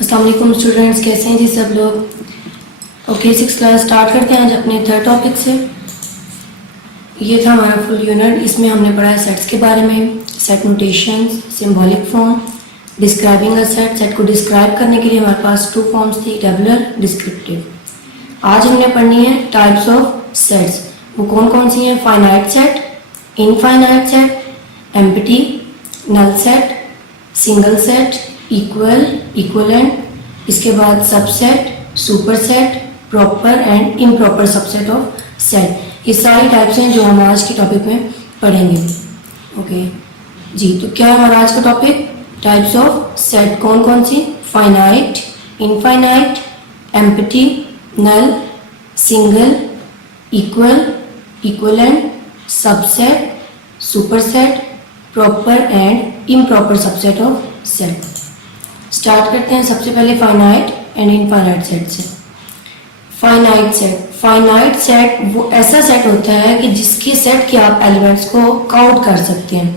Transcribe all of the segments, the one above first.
अस्सलाम वालेकुम स्टूडेंट्स, कैसे हैं जी सब लोग। ओके, 6th क्लास स्टार्ट करते हैं आज अपने थर्ड टॉपिक से। ये था हमारा फुल यूनिट। इसमें हमने पढ़ा है सेट्स के बारे में, set notations, symbolic form, describing a set. Set को डिस्क्राइब करने के लिए हमारे पास 2 फॉर्म्स थी, टेबुलर, डिस्क्रिप्टिव। आज हमने पढ़नी है टाइप्स ऑफ सेट्स। वो कौन कौन सी हैं? Finite set, infinite set, empty, null set, single set, equal, equivalent, इसके बाद subset, superset, proper and improper subset of set. ये सारी टाइप्स हैं जो हम आज के टॉपिक में पढ़ेंगे। ओके जी, तो क्या है हमारा आज का टॉपिक? Types of set. कौन कौन सी? Finite, infinite, empty, null, single, equal, equivalent, subset, superset, proper and improper subset of set. Start करते हैं सबसे पहले फाइनाइट एंड इनफाइनाइट सेट से। फाइनाइट सेट, फाइनाइट सेट वो ऐसा सेट होता है कि जिसके सेट के आप एलिमेंट्स को काउंट कर सकते हैं।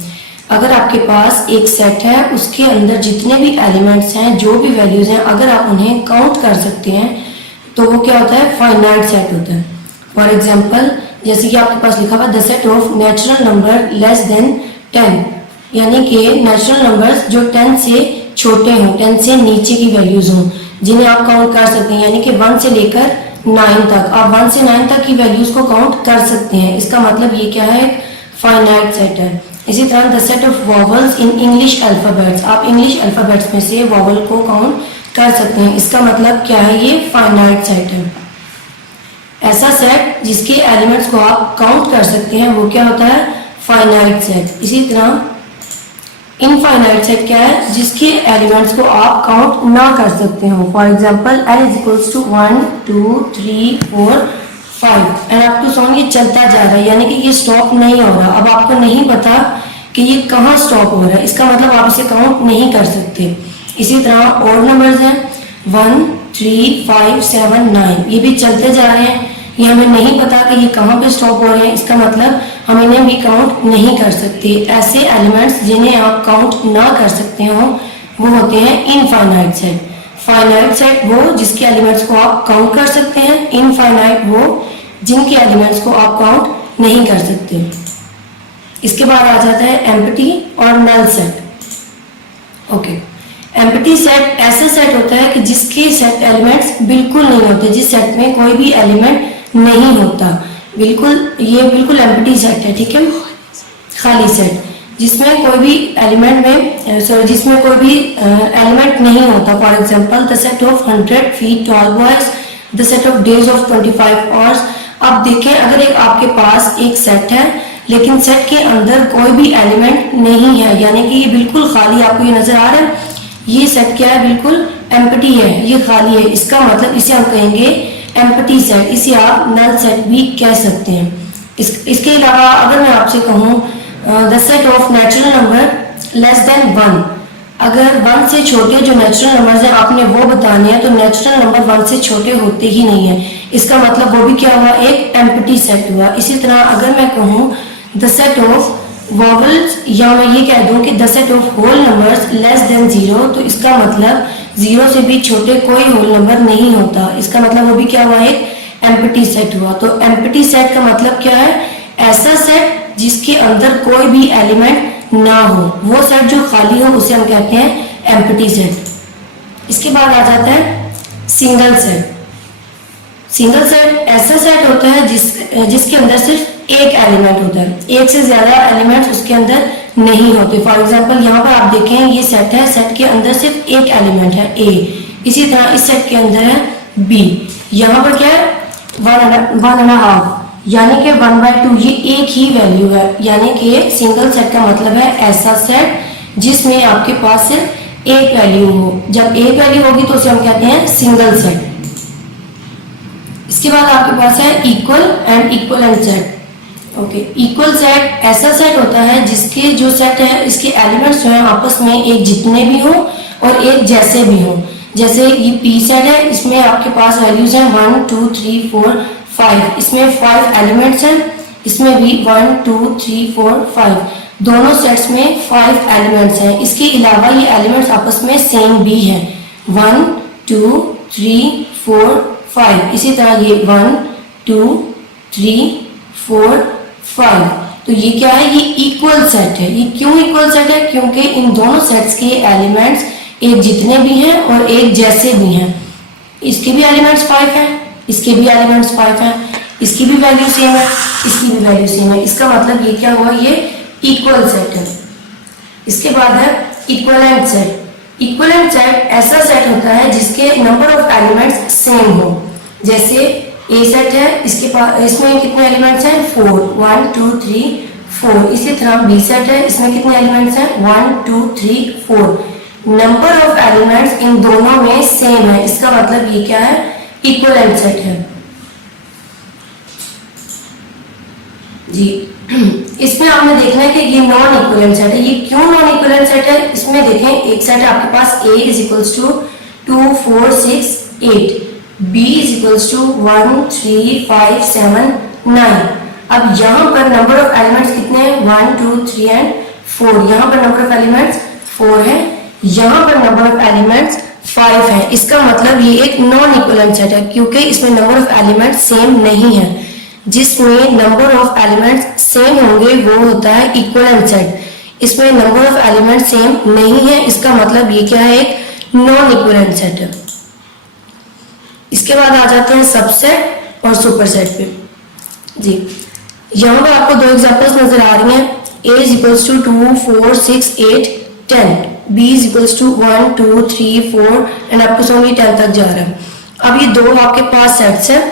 अगर आपके पास एक सेट है, उसके अंदर जितने भी एलिमेंट्स हैं, जो भी वैल्यूज हैं, अगर आप उन्हें काउंट कर सकते हैं तो वो क्या होता है? फाइनाइट सेट होता है। फॉर एग्जाम्पल, जैसे कि आपके पास लिखा हुआ the set of natural number less than 10, यानी कि नेचुरल नंबर्स जो 10 से छोटे हों, 10 से नीचे की वैल्यूज हों, जिन्हें आप काउंट कर सकते हैं, यानी कि 1 से लेकर 9 तक। आप 1 से 9 तक की वैल्यूज को काउंट कर सकते हैं। इसका मतलब ये क्या है? फाइनाइट सेट है। इसी तरह the set of vowels in English alphabets, आप इंग्लिश अल्फाबेट्स में से वॉवल को काउंट कर सकते हैं। इसका मतलब क्या है? ये फाइनाइट सेट है। ऐसा सेट जिसके एलिमेंट्स को आप काउंट कर सकते हैं वो क्या होता है? Finite set. इसी तरह इनफाइनाइट सेट क्या है? जिसके एलिमेंट्स को आप काउंट ना कर सकते हो। For example n is equals to 1 2 3 4 5 and up to so on. ये चलता जा रहा है, यानी कि ये स्टॉप नहीं हो रहा। अब आपको नहीं पता कि ये कहाँ स्टॉप हो रहा है, इसका मतलब आप इसे काउंट नहीं कर सकते। इसी तरह ऑड नंबर्स हैं 1 3 5 7 9, ये भी चलते जा रहे हैं। ये हमें नहीं पता कि ये कहाँ पे स्टॉप हो रहे हैं, इसका मतलब हम इन्हें भी काउंट नहीं कर सकते। ऐसे एलिमेंट्स जिन्हें आप काउंट ना कर सकते हो वो होते हैं इनफाइनाइट सेट। फाइनाइट सेट वो जिसके एलिमेंट्स को आप काउंट कर सकते हैं, इनफाइनाइट वो जिनके एलिमेंट्स को आप काउंट नहीं कर सकते। इसके बाद आ जाता है एम्प्टी और null set. Okay, empty set ऐसा सेट होता है कि जिसके सेट एलिमेंट्स बिल्कुल नहीं होते, जिस सेट में कोई भी एलिमेंट नहीं होता, बिल्कुल, ये बिल्कुल एम्प्टी सेट है। ठीक है, खाली सेट जिसमें कोई भी एलिमेंट में जिसमें कोई भी एलिमेंट नहीं होता। For example the set of 100 feet tall boys, the set of days of 25 hours. अब देखें, अगर एक आपके पास एक सेट है लेकिन सेट के अंदर कोई भी एलिमेंट नहीं है, यानी कि ये बिल्कुल खाली, आपको ये नजर आ रहा है, ये सेट क्या है? बिल्कुल एम्प्टी है, ये खाली है। इसका मतलब इसे हम कहेंगे एम्प्टी सेट। इसे आप नल सेट भी कह सकते हैं। इसके अलावा अगर मैं आपसे कहूँ the set of natural number less than 1, अगर 1 से छोटे जो नेचुरल नंबर्स हैं आपने वो बताने हैं, तो नेचुरल नंबर 1 से छोटे होते ही नहीं है। इसका मतलब वो भी क्या हुआ? एक एम्प्टी सेट हुआ। इसी तरह अगर मैं कहूँ द सेट ऑफ वॉवल्स, या मैं ये कह दूं कि the set of whole numbers less than 0, तो इसका मतलब 0 से भी छोटे कोई होल नंबर नहीं होता। इसका मतलब वो भी क्या हुआ? एक एम्प्टी सेट हुआ। तो एम्प्टी सेट का मतलब क्या है? ऐसा सेट जिसके अंदर कोई भी एलिमेंट ना हो, वो सेट जो खाली हो उसे हम कहते हैं एम्प्टी सेट। इसके बाद आ जाता है सिंगल सेट। सिंगल सेट ऐसा सेट होता है जिसके अंदर सिर्फ एक एलिमेंट होता है, एक से ज्यादा एलिमेंट्स उसके अंदर नहीं होते। फॉर एग्जांपल यहाँ पर आप देखें, ये सेट है, सेट के अंदर सिर्फ एक एलिमेंट है A। इसी तरह इस सेट के अंदर है B। यहाँ पर क्या है? 1.5, यानी कि 1/2, ये एक ही वैल्यू है। यानी कि सिंगल सेट का मतलब है ऐसा सेट जिसमें आपके पास सिर्फ एक वैल्यू हो। जब एक वैल्यू होगी तो उसे हम कहते हैं सिंगल सेट। इसके बाद आपके पास है equal and equivalent set. Okay, equal set ऐसा सेट होता है जिसके जो सेट है, इसके एलिमेंट्स जो है आपस में एक जितने भी हों और एक जैसे भी हों। जैसे ये P सेट है, इसमें आपके पास वैल्यूज हैं 1 2 3 4 5, इसमें 5 एलिमेंट्स हैं। इसमें भी 1 2 3 4 5, दोनों सेट्स में 5 एलिमेंट्स हैं। इसके अलावा ये एलिमेंट्स आपस में सेम भी हैं, 1 2 3 4 5, इसी तरह ये 1 2 3 4 5। तो ये क्या है, ये इक्वल सेट है। ये क्यों इक्वल सेट है, क्योंकि इन दोनों सेट्स के एलिमेंट्स एक जितने भी हैं और एक जैसे भी हैं। इसके भी एलिमेंट्स 5 हैं, इसके भी एलिमेंट्स 5 हैं, इसकी भी वैल्यू सेम है, इसकी भी वैल्यू सेम है। इसका मतलब ये क्या हुआ, ये इक्वल सेट है। इसके बाद है इक्विवेलेंट सेट। इक्विवेलेंट सेट ऐसा सेट होता है जिसके नंबर ऑफ एलिमेंट्स सेम हो। जैसे ए सेट है, इसके पास इसमें कितने एलिमेंट्स हैं, 4, 1 2 3 4। इसी तरह बी सेट है, इसमें कितने एलिमेंट्स हैं, 1 2 3 4। नंबर ऑफ एलिमेंट्स इन दोनों में सेम है। इसका मतलब ये क्या है, इक्विवेलेंट सेट है जी। इसमें आपने देखना है कि ये नॉन इक्विवेलेंट सेट है। ये क्यों नॉन इक्विवेलेंट सेट है, इसमें देखें एक सेट है आपके पास a is equals to 2 4 6 8, b is equals to 1 3 5 7 9। अब यहाँ पर नंबर ऑफ एलिमेंट्स कितने हैं, 1 2 3 एंड 4। यहाँ पर नंबर ऑफ एलिमेंट्स 4 है, यहाँ पर नंबर ऑफ एलिमेंट्स 5 है। इसका मतलब ये एक नॉन इक्विवेलेंट सेट है क्योंकि इसमें नंबर ऑफ एलिमेंट्स सेम नहीं है। जिसमें नंबर ऑफ एलिमेंट्स सेम होंगे वो होता है इक्विवेलेंट सेट। इसमें नंबर ऑफ एलिमेंट सेम नहीं है, इसका मतलब ये क्या है, एक नॉन इक्विवेलेंट सेट है। इसके बाद आ जाते हैं सबसेट और सुपरसेट पे जी। यहाँ पर आपको दो एग्जांपल्स नजर आ रही हैं, a is equals to 2 4 6 8 10, b is equals to 1 2 3 4 and आपको समझिए 10 तक जा रहा है। अब ये दो आपके पास सेट्स हैं,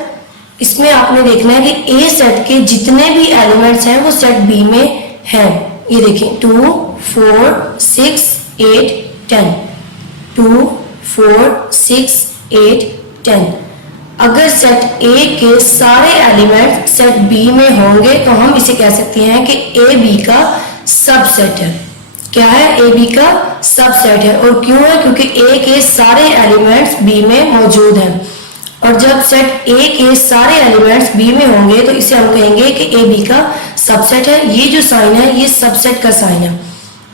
इसमें आपने देखना है कि ए सेट के जितने भी एलिमेंट्स हैं वो सेट बी में हैं। ये देखें 2 4 6 8 10, 2 4 6 8 10। अगर सेट ए के सारे एलिमेंट्स सेट बी में होंगे तो हम इसे कह सकते हैं कि ए बी का सबसेट है। क्या है, ए बी का सबसेट है। और क्यों है, क्योंकि ए के सारे एलिमेंट्स बी में मौजूद हैं। और जब सेट ए के सारे एलिमेंट्स बी में होंगे तो इसे हम कहेंगे कि ए बी का सबसेट है। ये जो साइन है ये सबसेट का साइन है।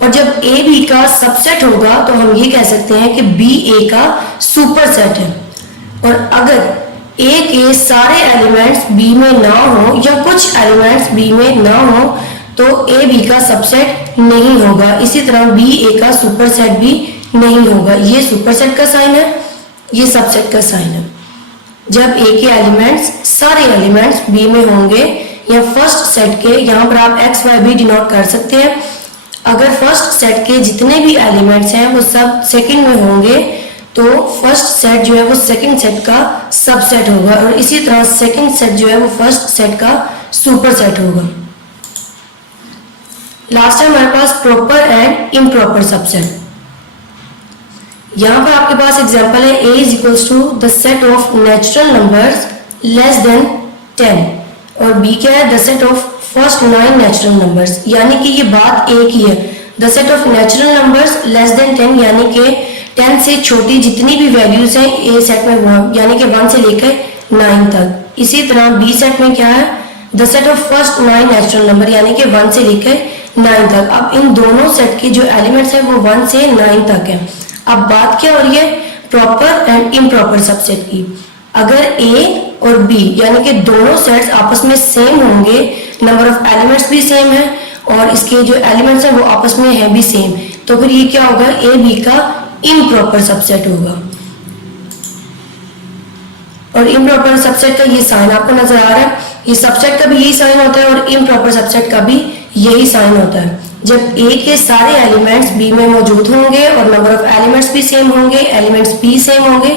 और जब ए बी का सबसेट होगा तो हम ये कह सकते हैं कि बी ए का सुपरसेट है। और अगर ए के सारे एलिमेंट्स बी में ना हो या कुछ एलिमेंट्स बी में ना हो तो ए बी का सबसेट नहीं होगा। इसी तरह बी ए का सुपरसेट भी नहीं होगा। ये सुपरसेट का साइन है, ये सबसेट का साइन है। जब ए के एलिमेंट्स सारे एलिमेंट्स बी में होंगे या फर्स्ट सेट के, यहाँ पर आप एक्स वाई भी डिनोट कर सकते हैं। अगर फर्स्ट सेट के जितने भी एलिमेंट्स हैं वो सब सेकंड में होंगे तो फर्स्ट सेट जो है वो सेकंड सेट का सबसेट होगा और इसी तरह सेकंड सेट जो है वो फर्स्ट सेट का सुपरसेट होगा। लास्ट है हमारे पास प्रॉपर एंड इम्प्रॉपर सबसेट। यहाँ पर आपके पास एग्जांपल है a is equals to the set of natural numbers less than 10 और b क्या है, the set of first 9 natural numbers. यानी कि ये बात एक ही है। The set of natural numbers less than 10 यानी कि 10 से छोटी जितनी भी वैल्यूज हैं ए सेट में वो यानी कि 1 से लेकर 9 तक। इसी तरह बी सेट में क्या है, the set of first 9 natural number यानी कि 1 से लेकर 9 तक। अब इन दोनों सेट के जो एलिमेंट्स हैं वो 1 से 9 तक है। अब बात क्या हो रही है, प्रॉपर एंड इम्प्रॉपर सबसेट की। अगर ए और बी यानी कि दोनों सेट्स आपस में सेम होंगे, नंबर ऑफ एलिमेंट्स भी सेम है और इसके जो एलिमेंट्स हैं वो आपस में है भी सेम, तो फिर ये क्या होगा, ए बी का इम्प्रॉपर सबसेट होगा। और इम्प्रॉपर सबसेट का ये साइन आपको नजर आ रहा है। ये सबसेट का भी यही साइन होता है और इम्प्रॉपर सबसेट का भी यही साइन होता है। जब ए के सारे एलिमेंट्स बी में मौजूद होंगे और नंबर ऑफ एलिमेंट्स भी सेम होंगे, एलिमेंट्स भी सेम होंगे,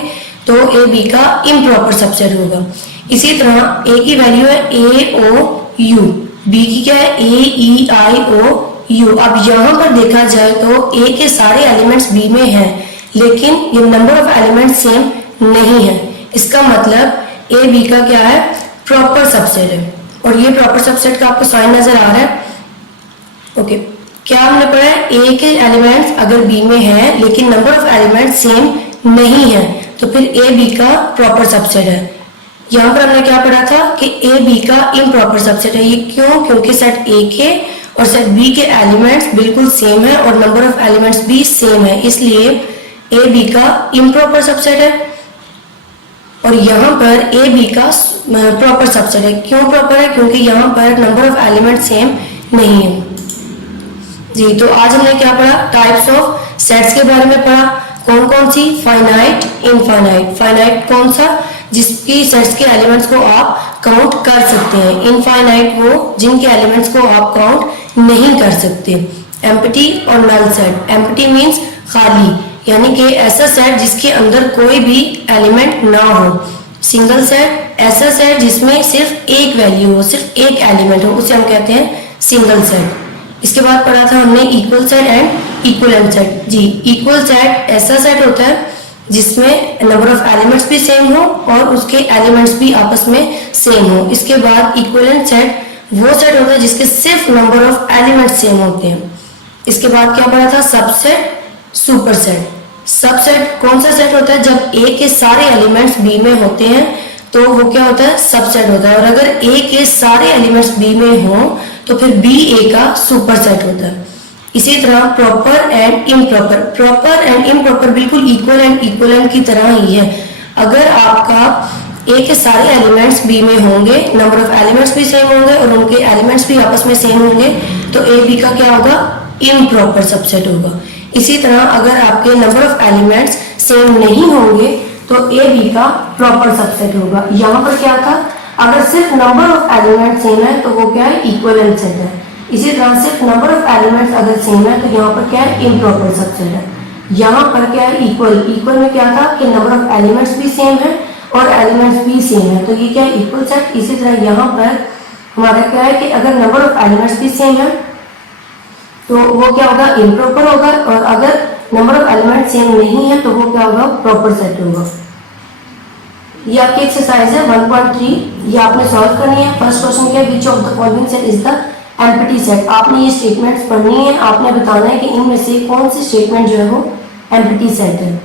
तो ए बी का इम्प्रॉपर सबसेट होगा। इसी तरह ए की वैल्यू है ए ओ यू, बी की क्या है ए ई आई ओ यू। अब यहाँ पर देखा जाए तो ए के सारे एलिमेंट्स बी में हैं लेकिन ये नंबर ऑफ एलिमेंट्स सेम नहीं है। इसका मतलब ए बी का क्या है, प्रॉपर सबसेट है। और ये प्रॉपर सबसेट का आपको साइन नजर आ रहा है। ओके, क्या हमने पढ़ा है, ए के एलिमेंट्स अगर बी में है लेकिन नंबर ऑफ एलिमेंट्स सेम नहीं है तो फिर ए बी का प्रॉपर सबसेट है। यहाँ पर हमने क्या पढ़ा था कि ए बी का इम्प्रॉपर सबसेट है। ये क्यों, क्योंकि सेट ए के और सेट बी के एलिमेंट्स बिल्कुल सेम है और नंबर ऑफ एलिमेंट्स भी सेम है, इसलिए ए बी का इम्प्रॉपर सबसेट है और यहाँ पर ए बी का प्रॉपर सबसेट है। क्यों प्रॉपर है? क्योंकि यहाँ पर नंबर ऑफ एलिमेंट सेम नहीं है जी। तो आज हमने क्या पढ़ा? टाइप्स ऑफ सेट्स के बारे में पढ़ा। कौन कौन सी? Finite, infinite. फाइनाइट कौन सा? जिसकी सेट्स के एलिमेंट्स को आप काउंट कर सकते हैं। इनफाइनाइट वो जिनके एलिमेंट्स को आप काउंट नहीं कर सकते। एम्प्टी और नल सेट। एम्प्टी मीन्स खाली, यानी कि ऐसा सेट जिसके अंदर कोई भी एलिमेंट ना हो। सिंगल सेट ऐसा सेट जिसमें सिर्फ एक वैल्यू हो, सिर्फ एक एलिमेंट हो, उसे हम कहते हैं सिंगल सेट। इसके बाद पढ़ा था हमने equal set and equivalent set जी। इक्वल सेट ऐसा सेट होता है जिसमें नंबर ऑफ एलिमेंट्स भी सेम हो और उसके एलिमेंट्स भी आपस में सेम हो। इसके बाद इक्विवेलेंट सेट वो सेट होता है जिसके सिर्फ नंबर ऑफ एलिमेंट्स सेम होते हैं। इसके बाद क्या पढ़ा था? Subset, superset. सबसेट कौन सा सेट होता है? जब ए के सारे एलिमेंट्स बी में होते हैं तो वो क्या होता है? सबसेट होता है। और अगर ए के सारे एलिमेंट्स बी में हो तो फिर बी ए का सुपरसेट होता है। इसी तरह proper and improper. Proper and improper बिल्कुल इक्वल एंड इक्विवेलेंट की तरह ही है। अगर आपका ए के सारे एलिमेंट्स बी में होंगे, नंबर ऑफ एलिमेंट्स भी सेम होंगे और उनके एलिमेंट्स भी आपस में सेम होंगे, तो ए बी का क्या होगा? इम्प्रॉपर सबसेट होगा। इसी तरह अगर आपके नंबर ऑफ एलिमेंट्स सेम नहीं होंगे तो ए बी का प्रॉपर सबसेट होगा। यहाँ पर क्या था? अगर सिर्फ नंबर ऑफ एलिमेंट सेम है तो वो क्या है? इक्विवेलेंट सेट है। इसी तरह सिर्फ नंबर ऑफ एलिमेंट्स अगर सेम है तो यहाँ पर क्या है? इम्प्रॉपर सबसेट है। यहाँ पर क्या है? इक्वल। इक्वल में क्या था कि नंबर ऑफ एलिमेंट्स भी सेम है और एलिमेंट्स भी सेम है, तो ये क्या है? Equal set. इसी तरह यहाँ पर हमारा क्या है कि अगर नंबर ऑफ एलिमेंट्स भी सेम है तो वो क्या होगा? इम्प्रॉपर होगा। और अगर नंबर ऑफ एलिमेंट सेम नहीं है तो वो क्या होगा? प्रॉपर सेट होगा। ये आपकी एक्सरसाइज है 1.3, ये आपने सॉल्व करनी है। फर्स्ट क्वेश्चन क्या है? Which of the following set is the empty set. आपने ये स्टेटमेंट्स पढ़नी है, आपने बताना है कि इनमें से कौन सी स्टेटमेंट जो है वो एम्प्टी सेट है।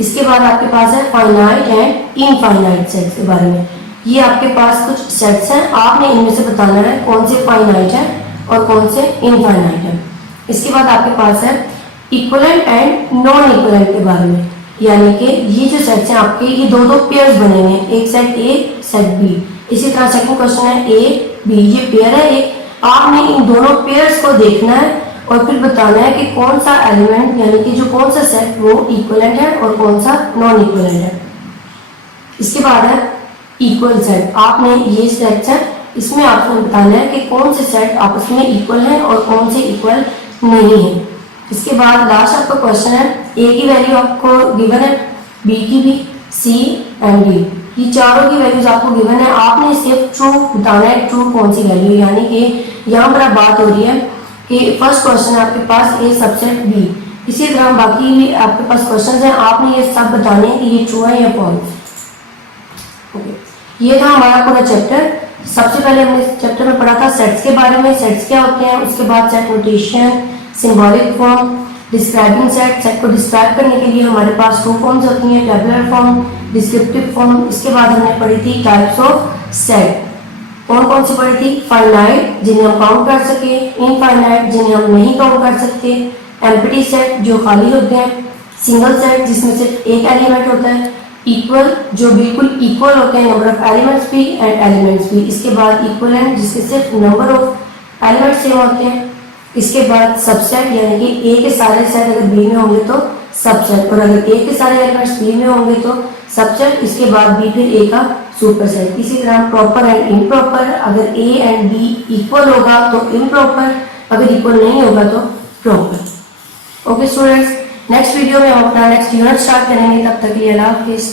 इसके बाद आपके पास है फाइनाइट एंड इनफाइनाइट सेट्स के बारे में। ये आपके पास कुछ सेट्स हैं, आपने इनमें से बताना है कौन से फाइनाइट है और कौन से इनफाइनाइट है। इसके बाद आपके पास है इक्विवेलेंट एंड नॉन इक्विवेलेंट के बारे में, यानी कि ये जो सेट्स हैं आपके, ये दो दो पेयर्स बने हुए हैं, एक सेट ए सेट बी। इसी तरह सेकंड क्वेश्चन है ए बी, ये पेयर है एक। आपने इन दोनों पेयर्स को देखना है और फिर बताना है कि कौन सा एलिमेंट, यानी कि जो कौन सा सेट वो इक्विवेलेंट है और कौन सा नॉन इक्विवेलेंट है। इसके बाद है इक्वल सेट। आपने ये सेट्स है, इसमें आपको बताना है कि कौन से सेट आपस में इक्वल है और कौन से इक्वल नहीं है। इसके बाद लास्ट आपका क्वेश्चन है, ए की वैल्यू आपको गिवन है, बी की भी, सी एंड डी, ये चारों की वैल्यूज आपको गिवन है। आपने सिर्फ ट्रू बताना है, ट्रू कौन सी वैल्यू, यानी कि यहाँ पर बात हो रही है कि फर्स्ट क्वेश्चन है आपके पास ए सबसेट बी। इसी तरह बाकी भी आपके पास क्वेश्चन है, आपने ये सब बताने हैं कि ये ट्रू है या फॉल्स। ये था हमारा पूरा चैप्टर। सबसे पहले हमने चैप्टर में पढ़ा था सेट्स के बारे में, सेट्स क्या होते हैं। उसके बाद set notation, symbolic form, describing set. Set को डिस्क्राइब करने के लिए हमारे पास टू फॉर्म्स होती हैं, टेबुलर फॉर्म, डिस्क्रिप्टिव फॉर्म। इसके बाद हमने पढ़ी थी टाइप्स ऑफ सेट। कौन कौन सी पढ़ी थी? फाइनाइट जिन्हें हम काउंट कर सके, इनफाइनाइट जिन्हें हम नहीं काउंट कर सकते, एम्प्टी सेट जो खाली होते हैं, सिंगल सेट जिसमें सिर्फ एक एलिमेंट होता है, इक्वल जो बिल्कुल इक्वल होते हैं, नंबर ऑफ एलिमेंट्स भी एंड एलिमेंट्स भी। इसके बाद इक्विवेलेंट जिसके सिर्फ नंबर ऑफ एलिमेंट्स सेम होते हैं। इसके बाद सबसेट, यानी कि ए के सारे सेट अगर बी में होंगे तो सबसेट, और अगर ए के सारे एलिमेंट्स बी में होंगे तो सबसेट। इसके बाद बी फिर ए का सुपरसेट। इसी तरह प्रॉपर एंड इम्प्रॉपर, अगर ए एंड बी इक्वल होगा तो इम्प्रॉपर, अगर इक्वल नहीं होगा तो proper. Okay students, next video में हम अपना नेक्स्ट यूनिट स्टार्ट करेंगे। तब तक के लिए अल्लाह हाफिज़।